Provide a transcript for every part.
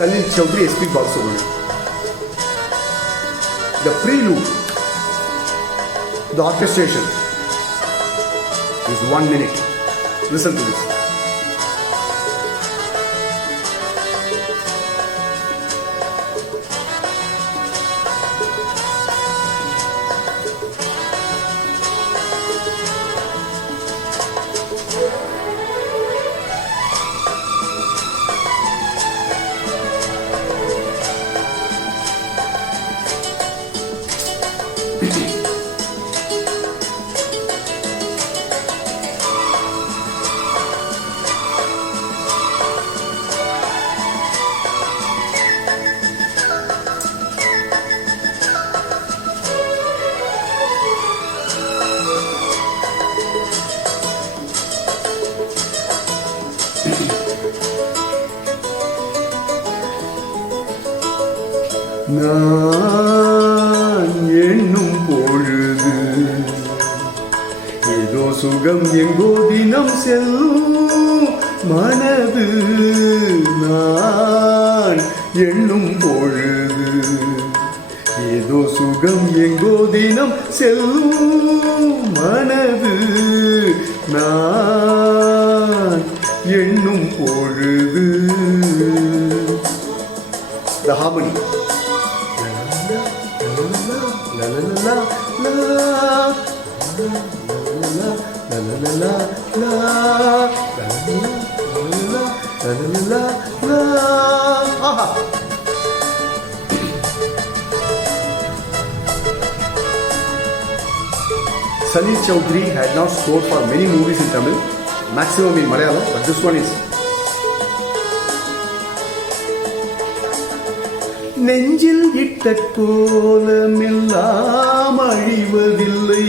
Salil Chaudhary, SP Balasubramanian. The prelude, the orchestration is 1 minute. Listen to this. நான் எண்ணும் பொழுது ஏதோ சுகம் எங்கோ தினம் செல்லும் மனது. நான் எண்ணும் பொழுது ஏதோ சுகம் எங்கோ தினம் செல்லும் மனது. நான் எண்ணும் பொழுது the harmony. La la la la la la. Aha. Salil Chaudhary had not scored for many movies in Tamil, maximum in Malayalam, but this one is. நெஞ்சில் இட்ட கோலமெல்லாம் அழிவதில்லை,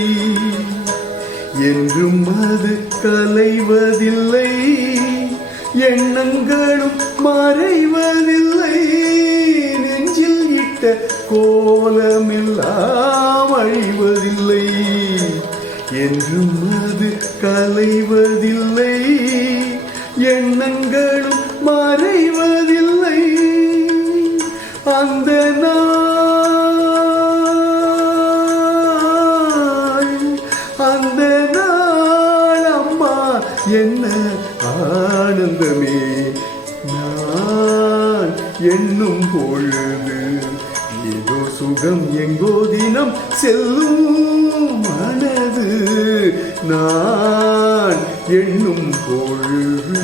என்றும் அது கலைவதில்லை, எண்ணங்களும் மறைவதில்லை. நெஞ்சில் இட்ட கோலமெல்லாம் அழிவதில்லை, என்றும் அது கலைவதில்லை, எண்ணங்களும் மறைவதில்லை. அந்த நாள் அம்மா என்ன ஆனந்தமே. நான் எண்ணும் பொழுது ஏதோ சுகம் எங்கோ தினம் செல்லும் மனது. நான் எண்ணும் பொழுது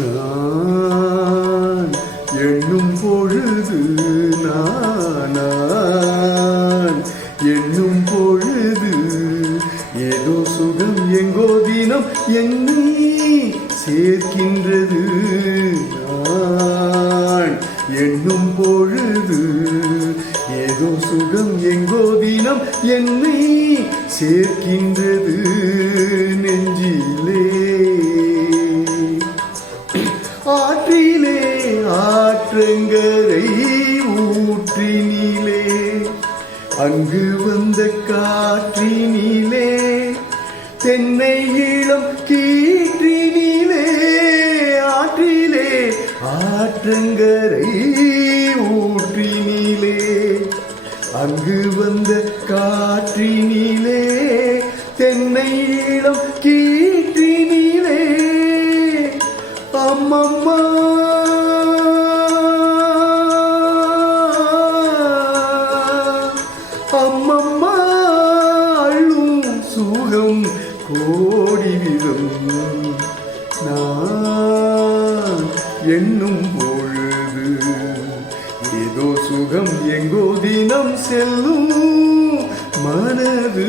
நான் எண்ணும் பொழுது நான் எண்ணும் பொழுது ஏதோ சுகம் எங்கோ தினம் என்னை சேர்க்கின்றது. நான் எண்ணும் பொழுது ஏதோ சுகம் எங்கோ தினம் என்னை சேர்க்கின்றது நெஞ்சிலே. ஆற்றிலே ஆற்றங்கரை ஊற்றினிலே, அங்கு வந்த காற்றினிலே, தென்னை இளம் கீற்றினிலே. ஆற்றிலே ஆற்றங்கரை ஊற்றினிலே, அங்கு வந்த காற்றினிலே, தென்னை இளம் கீற்றினிலே. அம்மம்மா அம்மம்மா அள்ளும் சுகம் கோடி விதம். நான் எண்ணும் பொழுது ஏதோ சுகம் எங்கோ தினம் செல்லும் மனது.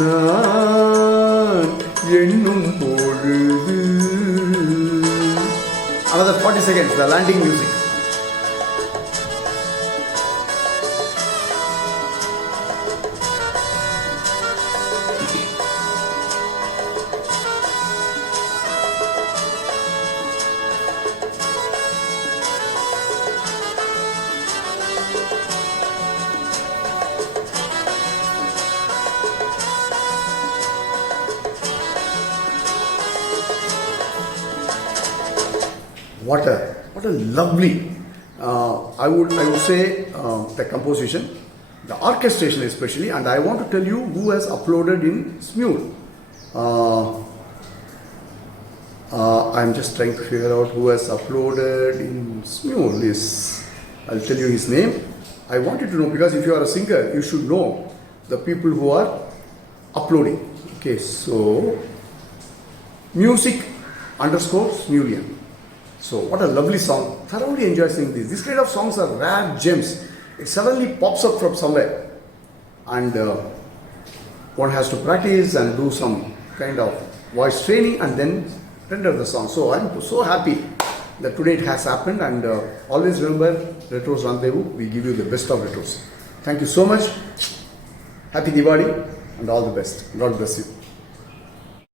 நான் எண்ணும் பொழுது Another 40 seconds, the landing music. What a lovely, I would say the composition, the orchestration especially, and I want to tell you who has uploaded in Smule. I'm just trying to figure out who has uploaded in Smule. I'll tell you his name. I want you to know, because if you are a singer, you should know the people who are uploading. Okay, so music_Smulian. So what a lovely song. Thoroughly enjoy singing this. This kind of songs are rare gems. It suddenly pops up from somewhere. And one has to practice and do some kind of voice training and then render the song. So I'm so happy that today it has happened. And always remember, Retros Rendezvous, we give you the best of retros. Thank you so much. Happy Diwali and all the best. God bless you.